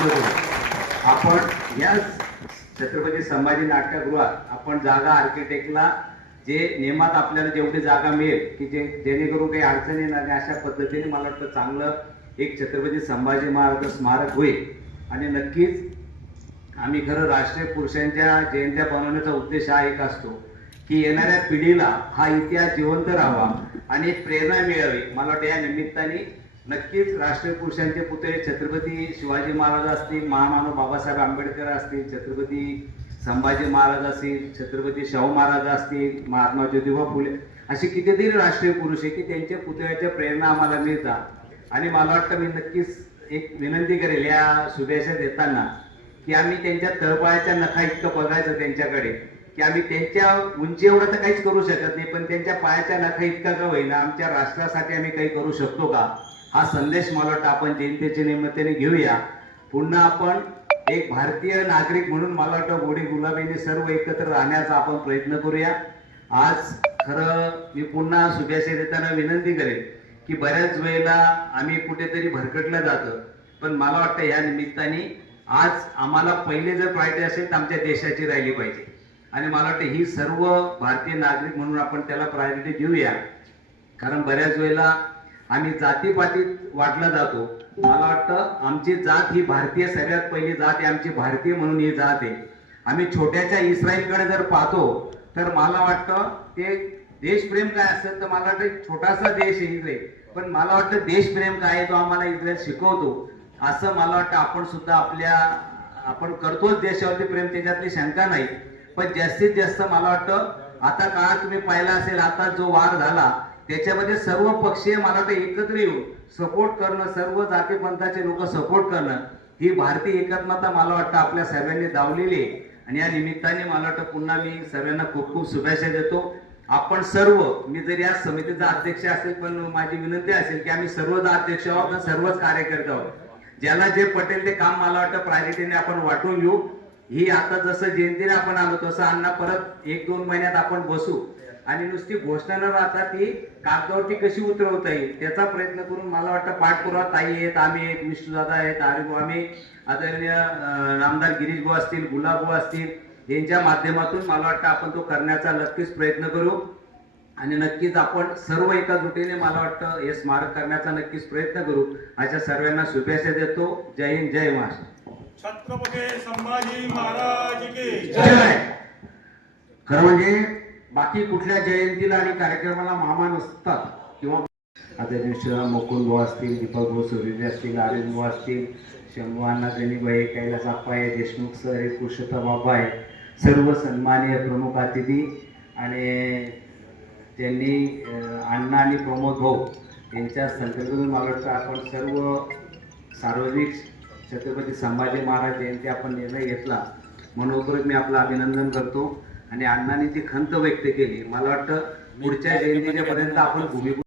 करू आपण या छत्रपती संभाजी नाट्यगृहात आपण जागा आर्किटेक्टला जे नियमात आपल्याला जेवढी जागा मिळेल की जे जेणेकरून काही अडचणी येणार नाही अशा पद्धतीने मला वाटतं चांगलं एक छत्रपती संभाजी महाराज स्मारक होईल. आणि नक्कीच आम्ही खरं राष्ट्रीय पुरुषांच्या जयंत्या बनवण्याचा उद्देश हा एक असतो की येणाऱ्या पिढीला हा इतिहास जिवंत राहावा आणि प्रेरणा मिळावी. मला वाटतं या निमित्ताने नक्कीच राष्ट्रीय पुरुषांचे पुतळे छत्रपती शिवाजी महाराज असतील महामानव बाबासाहेब आंबेडकर असतील छत्रपती संभाजी महाराज असतील छत्रपती शाहू महाराज असतील महात्मा ज्योतिबा फुले असे कितीतरी राष्ट्रीय पुरुष आहे की त्यांच्या पुतळ्याच्या प्रेरणा आम्हाला मिळतात. आणि मला वाटतं मी नक्कीच एक विनंती करेल या शुभेच्छा देताना की आम्ही त्यांच्या तळपायाच्या नखा इतकं बघायचं त्यांच्याकडे की आम्ही त्यांच्या उंची एवढं तर काहीच करू शकत नाही पण त्यांच्या पायाच्या नखा इतका का होईना आमच्या राष्ट्रासाठी आम्ही काही करू शकतो का? हा संदेश मला वाटतं आपण जयंतीच्या निमित्ताने घेऊया. पुन्हा आपण एक भारतीय नागरिक म्हणून मला वाटतं गोडी गुलाबीने सर्व एकत्र राहण्याचा आपण प्रयत्न करूया. आज खरं मी पुन्हा शुभेच्छा देताना विनंती करेन की बऱ्याच वेळेला आम्ही कुठेतरी भरकटलं जातं. पण मला वाटतं या निमित्ताने आज आम्हाला पहिले जर पाहिजे असेल तर आमच्या देशाची राहिली पाहिजे. आणि मला वाटतं ही सर्व भारतीय नागरिक म्हणून आपण त्याला प्रायोरिटी देऊया. कारण बऱ्याच वेळेला आम्ही जातीपातीत वाटला जातो. मला वाटतं आमची जात ही भारतीय सगळ्यात पहिली जात आहे. आमची भारतीय म्हणून ही जात आहे. आम्ही छोट्याच्या इस्रायलकडे जर पाहतो तर मला वाटतं ते देशप्रेम काय असेल तर मला वाटतं छोटासा देश आहे इस्रायल पण मला वाटतं देशप्रेम काय आहे तो आम्हाला इस्रायल शिकवतो. असं मला वाटतं आपण सुद्धा आपल्या आपण करतोच देशावरती प्रेम त्याच्यातली शंका नाही. पण जास्तीत जास्त मला वाटतं आता काळात तुम्ही पाहिला असेल आता जो वार झाला त्याच्यामध्ये सर्व पक्षीय मला वाटतं एकत्र येऊन सपोर्ट करणं सर्व जाती पंथाचे लोक सपोर्ट करणं ही भारतीय एकात्मता मला वाटतं आपल्या सर्वांनी दावलेली आहे. आणि या निमित्ताने मला वाटतं पुन्हा मी सर्वांना खूप खूप शुभेच्छा देतो. आपण सर्व मी जरी या समितीचा अध्यक्ष असेल पण माझी विनंती असेल की आम्ही सर्वच अध्यक्ष आहोत आणि सर्वच कार्यकर्ते आहोत. ज्याला जे पटेल ते काम मला वाटतं प्रायोरिटीने आपण वाटून घेऊ. ही आता जसं जयंतीने आपण आलो तसं अण्णा परत एक दोन महिन्यात आपण बसू. आणि नुसती घोषणा न राहता ती कागदावरती कशी उतरवता येईल त्याचा प्रयत्न करून मला वाटतं पाठपुरावा ताई आहेत आम्ही आहेत विष्णुदादा आहेत आरिभाऊ आम्ही आदरणीय अं, आमदार गिरीश भाऊ असतील गुलाबभाऊ असतील यांच्या माध्यमातून मला वाटतं आपण तो करण्याचा नक्कीच प्रयत्न करू. आणि नक्कीच आपण सर्व एका जुटीने मला वाटतं हे स्मारक करण्याचा नक्कीच प्रयत्न करू. अशा सर्वांना शुभेच्छा देतो. जय हिंद जय महाराष्ट्र. छत्रपती संभाजी महाराज की जय. खरं म्हणजे बाकी कुठल्या जयंतीला आणि कार्यक्रमाला मामा नसतात किंवा आदरणीय श्रीराम मुकुंद भाऊ असतील दीपक भाऊ सुरेले असतील आर्यन भाऊ असतील शंभू अण्णा गणिबाई कैलास आप्पा आहे देशमुख सर आहे पुरुषोत्तम बाबा आहे सर्व सन्मानीय प्रमुख अतिथी आणि त्यांनी अण्णा आणि प्रमोद भाऊ यांच्या संकल्पनेतून मला वाटतं आपण सर्व सार्वजनिक छत्रपती संभाजी महाराज जयंती आपण निर्णय घेतला. म्हणून मी आपलं अभिनंदन करतो. आणि अण्णांनी ती खंत व्यक्त केली. मला वाटतं पुढच्या जयंतीच्या पर्यंत आपण भूमिका